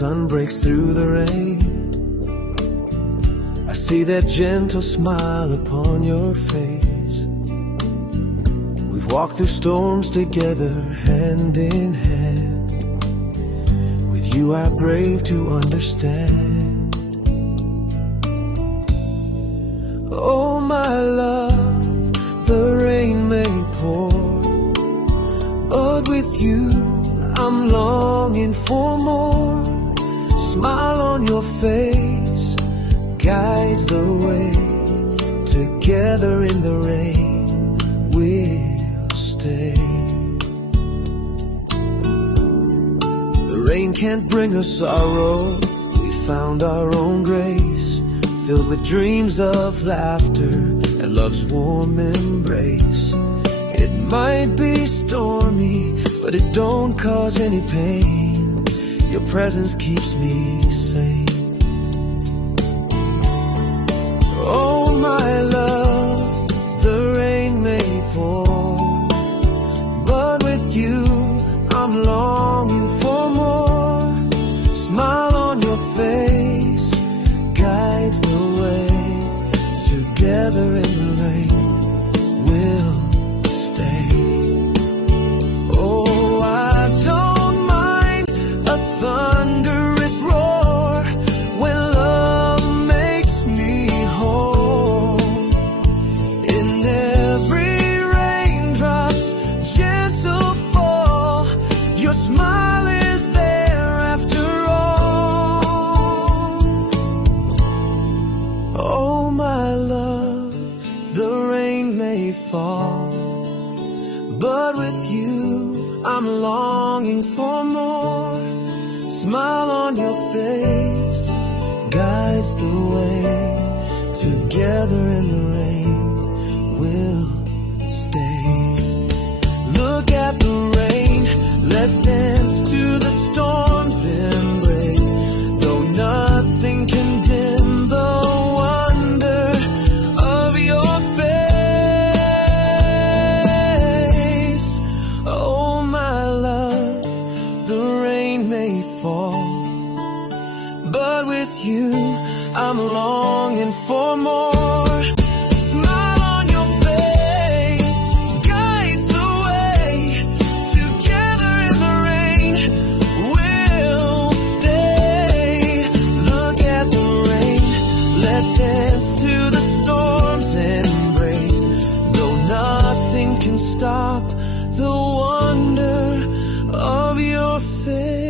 sun breaks through the rain, I see that gentle smile upon your face. We've walked through storms together, hand in hand. With you I brave to understand. Oh my love, the rain may pour, but with you I'm longing for more. Smile on your face guides the way. Together in the rain we'll stay. The rain can't bring us sorrow. We found our own grace, filled with dreams of laughter and love's warm embrace. It might be stormy, but it don't cause any pain. Your presence keeps me sane. Oh my love, the rain may pour, but with you I'm longing for more. Smile on your face guides the way. Together in the rain we'll stay. Oh, I don't mind a thunderous roar when love makes me whole. In every raindrop's gentle fall, your smile is there after all. Oh my love, the rain may fall, but with you I'm longing for more. Smile on your face guides the way. Together in the rain we'll stay. Look at the rain, let's dance to the storm's embrace. Though nothing can dim the wonder of your face. Oh my love, the rain may fall, but with you I'm longing for more. Smile on your face guides the way. Together in the rain we'll stay. Look at the rain, let's dance to the storm's embrace. Though nothing can stop the wonder of your face.